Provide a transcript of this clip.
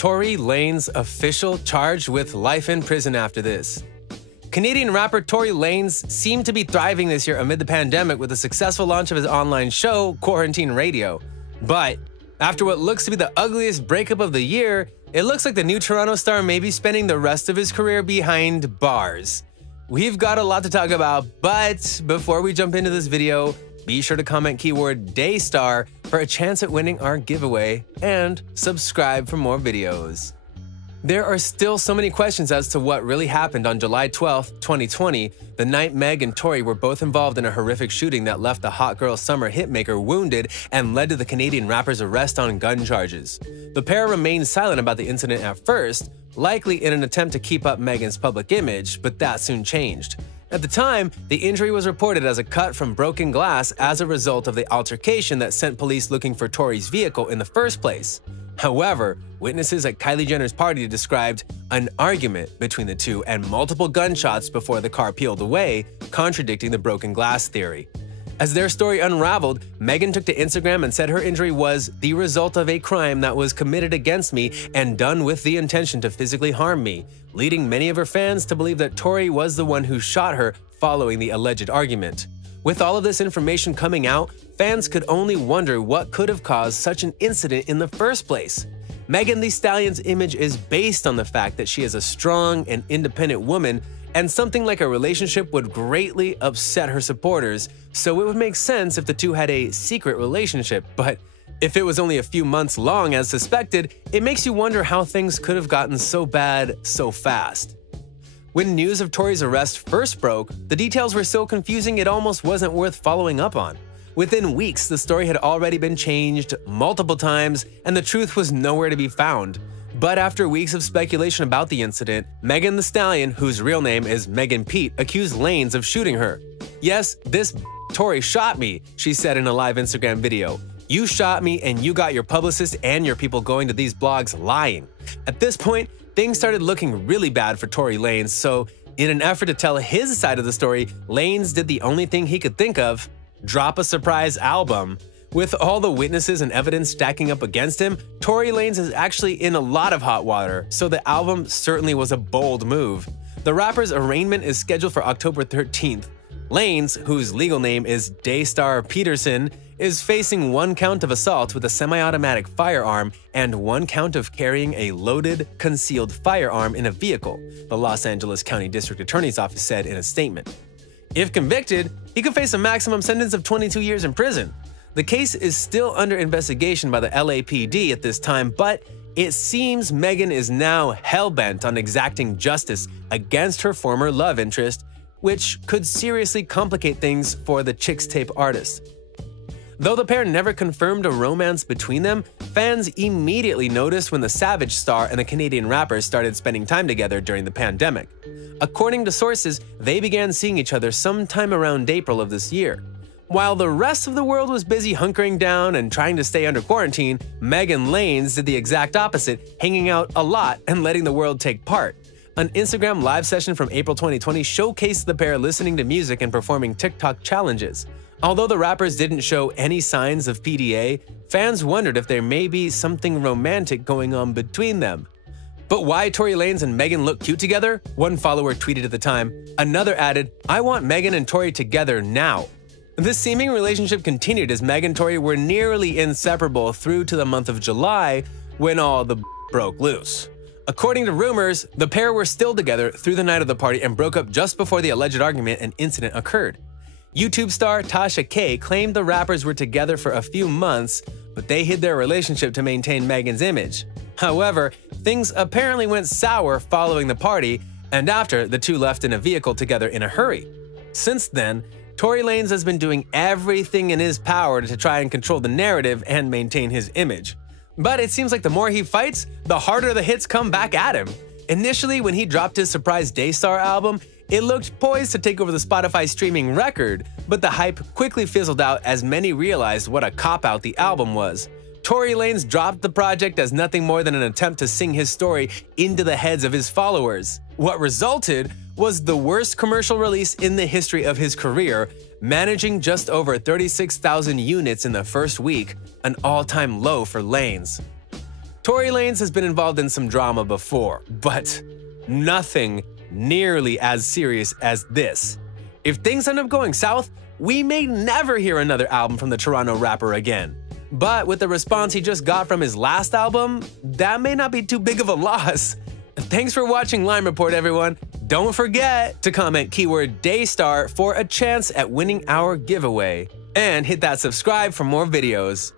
Tory Lanez official charged with life in prison after this. Canadian rapper Tory Lanez seemed to be thriving this year amid the pandemic with the successful launch of his online show, Quarantine Radio. But after what looks to be the ugliest breakup of the year, it looks like the new Toronto star may be spending the rest of his career behind bars. We've got a lot to talk about, but before we jump into this video, be sure to comment keyword Daystar for a chance at winning our giveaway and subscribe for more videos. There are still so many questions as to what really happened on July 12, 2020, the night Meg and Tory were both involved in a horrific shooting that left the hot girl summer hitmaker wounded and led to the Canadian rapper's arrest on gun charges. The pair remained silent about the incident at first, likely in an attempt to keep up Megan's public image, but that soon changed. At the time, the injury was reported as a cut from broken glass as a result of the altercation that sent police looking for Tory's vehicle in the first place. However, witnesses at Kylie Jenner's party described an argument between the two and multiple gunshots before the car peeled away, contradicting the broken glass theory. As their story unraveled, Megan took to Instagram and said her injury was the result of a crime that was committed against me and done with the intention to physically harm me, leading many of her fans to believe that Tory was the one who shot her following the alleged argument. With all of this information coming out, fans could only wonder what could have caused such an incident in the first place. Megan Thee Stallion's image is based on the fact that she is a strong and independent woman, and something like a relationship would greatly upset her supporters, so it would make sense if the two had a secret relationship. But if it was only a few months long as suspected, it makes you wonder how things could have gotten so bad so fast. When news of Tory's arrest first broke, the details were so confusing it almost wasn't worth following up on. Within weeks, the story had already been changed multiple times, and the truth was nowhere to be found. But after weeks of speculation about the incident, Megan Thee Stallion, whose real name is Megan Pete, accused Lanez of shooting her. "Yes, this Tory shot me," she said in a live Instagram video. "You shot me and you got your publicist and your people going to these blogs lying." At this point, things started looking really bad for Tory Lanez, so in an effort to tell his side of the story, Lanez did the only thing he could think of: drop a surprise album. With all the witnesses and evidence stacking up against him, Tory Lanez is actually in a lot of hot water, so the album certainly was a bold move. The rapper's arraignment is scheduled for October 13th. Lanez, whose legal name is Daystar Peterson, is facing 1 count of assault with a semi-automatic firearm and 1 count of carrying a loaded, concealed firearm in a vehicle, the Los Angeles County District Attorney's Office said in a statement. If convicted, he could face a maximum sentence of 22 years in prison. The case is still under investigation by the LAPD at this time, but it seems Megan is now hell-bent on exacting justice against her former love interest, which could seriously complicate things for the Chixtape artist. Though the pair never confirmed a romance between them, fans immediately noticed when the Savage star and the Canadian rapper started spending time together during the pandemic. According to sources, they began seeing each other sometime around April of this year. While the rest of the world was busy hunkering down and trying to stay under quarantine, Meg and Lanez did the exact opposite, hanging out a lot and letting the world take part. An Instagram live session from April 2020 showcased the pair listening to music and performing TikTok challenges. Although the rappers didn't show any signs of PDA, fans wondered if there may be something romantic going on between them. But why Tory Lanez and Megan look cute together? One follower tweeted at the time. Another added, "I want Megan and Tory together now." This seeming relationship continued as Meg and Tory were nearly inseparable through to the month of July, when all the broke loose. According to rumors, the pair were still together through the night of the party and broke up just before the alleged argument and incident occurred. YouTube star Tasha K claimed the rappers were together for a few months, but they hid their relationship to maintain Megan's image. However, things apparently went sour following the party, and after, the two left in a vehicle together in a hurry. Since then, Tory Lanez has been doing everything in his power to try and control the narrative and maintain his image. But it seems like the more he fights, the harder the hits come back at him. Initially, when he dropped his surprise Daystar album, it looked poised to take over the Spotify streaming record, but the hype quickly fizzled out as many realized what a cop-out the album was. Tory Lanez dropped the project as nothing more than an attempt to sing his story into the heads of his followers. What resulted was the worst commercial release in the history of his career, managing just over 36,000 units in the first week, an all-time low for Lanez. Tory Lanez has been involved in some drama before, but nothing nearly as serious as this. If things end up going south, we may never hear another album from the Toronto rapper again. But with the response he just got from his last album, that may not be too big of a loss. Thanks for watching Lime Report, everyone. Don't forget to comment keyword Daystar for a chance at winning our giveaway. And hit that subscribe for more videos.